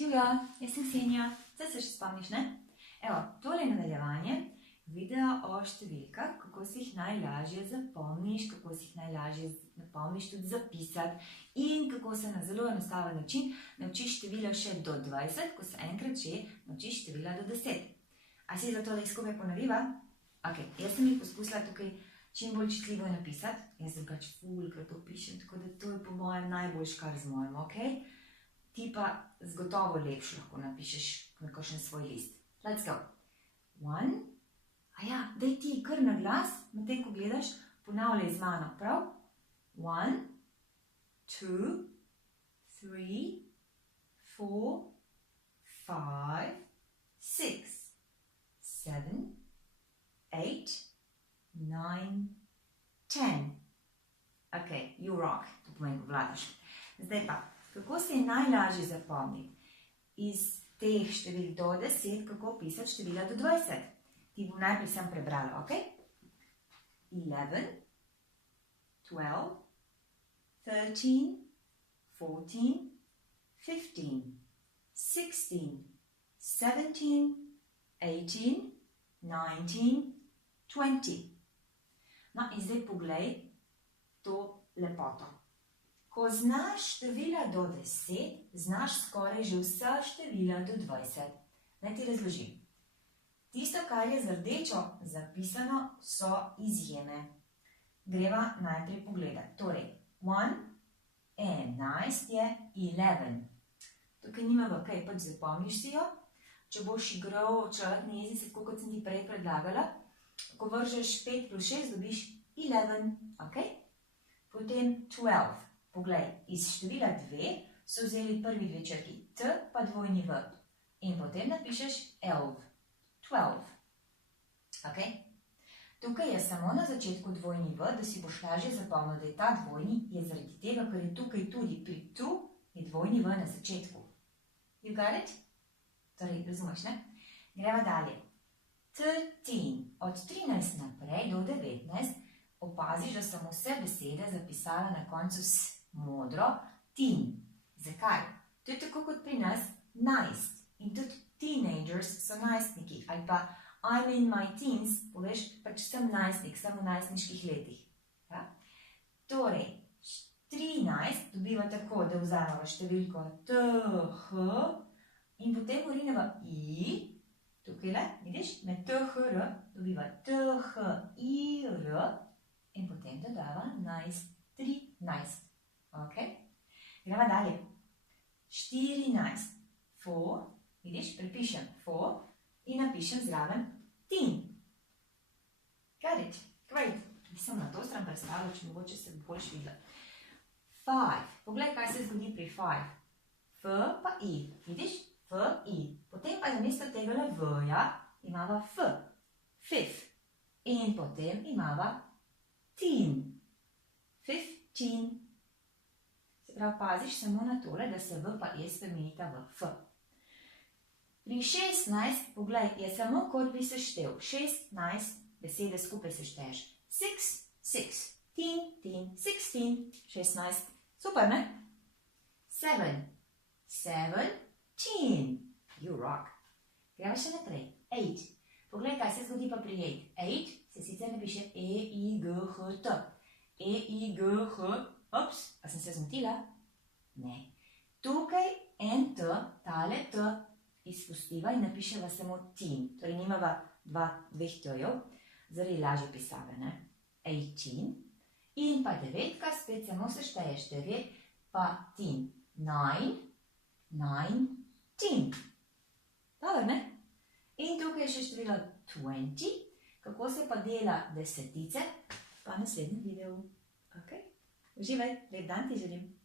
Živjo, jaz sem Ksenija, zdaj se še spomniš, ne? Evo, tole je nadaljevanje videa o številkah, kako si jih najlažje zapomniš, kako si jih najlažje napomniš tudi zapisati in kako se na zelo enostaven način naučiš števila še do 20, ko se enkrat že naučiš števila do 10. A si za to, da jih skupaj ponoviva? Ok, jaz sem jih poskusila tukaj čim bolj čitljivo napisati. Jaz sem pač fulkrat to pišem, tako da to je po mojem najboljš kar zmojim, ok? Ti pa zgotovo lepš lahko napišeš na kakšen svoj list. Let's go. 1. Aja, daj ti kar na glas, medtem ko gledaš, ponavljaj z mano, prav? 1, 2, 3, 4, 5, 6, 7, 8, 9, 10. Ok, you rock, to pomeni, ko vladaš. Zdaj pa, kako se je najlažje zapomniti iz teh števil do 10, kako pisati števila do 20? Ti bom najprej sem prebrala, ok? 11, 12, 13, 14, 15, 16, 17, 18, 19, 20. No, in zdaj poglej to lepoto. Ko znaš števila do 10, znaš skoraj že vsa števila do 20. Naj ti razložim. Tisto, kar je z rdečo zapisano, so izjeme. Greva najprej pogledati. Torej, 1, 11 je 11. Tukaj nimava kaj, pač zapomniš si jo. Če boš igral črtni jezik, kot sem ti prej predlagala, ko vržeš 5 plus 6, dobiš 11, ok? Potem 12. Poglej, iz števila 2 so vzeli prvi dve črki T pa dvojni V. In potem napišeš 11. 12. Ok? Tukaj je samo na začetku dvojni V, da si boš lažje zapomnil, da je ta dvojni, je zaradi tega, ker je tukaj tudi pri tu, je dvojni V na začetku. You got it? Torej, razumeš, ne? Greva dalje. 13. Od 13 naprej do 19 opaziš, da sem vse besede zapisala na koncu s modro teen. Zakaj? To je tako kot pri nas nice. In tudi teenagers so najstniki. Ali pa I'm in my teens, poveš, pač sem najstnik, sem v najstniških letih. Ja? Torej, 13 dobiva tako, da vzameva številko TH in potem urineva I. Tukaj le, vidiš, med THR dobiva THIR in potem dodava nice, 13. Ok? Greva dalje. 14. 4, vidiš, prepišem 4 in napišem zraven teen. Got it? Great. Nisem na to stran predstavila, če mogoče se boljš videla. 5. Poglej, kaj se zgodi pri 5. F pa I. Vidiš? F, I. Potem pa namesto tega V-ja imava F. Fifth. In potem imava teen. 15. Se pravi, paziš samo na tole, da se V pa E spremenita v F. Pri 16, poglej, je samo kot bi seštel. 16 besede skupaj sešteješ. 6, 6. Teen, teen, 16, 16. Super, ne? 7, 17. You rock. Gremo še naprej. 8. Poglej, kaj se zgodi pa pri 8. 8 se sicer napiše E-I-G-H-T. E-I-G-H. Ups, a sem se zmotila? Ne. Tukaj en T, tale T, izpustiva in napiševa samo teen. Torej nimava dveh T-jev, zaradi lažje pisave, ne? 18. In pa 9, spet samo sešteješ 9, pa teen. 9, 19. Dobro, ne? In tukaj je še število 20. Kako se pa dela desetice? Pa v naslednjem videu. Ok? Uživaj, lep dan ti želim.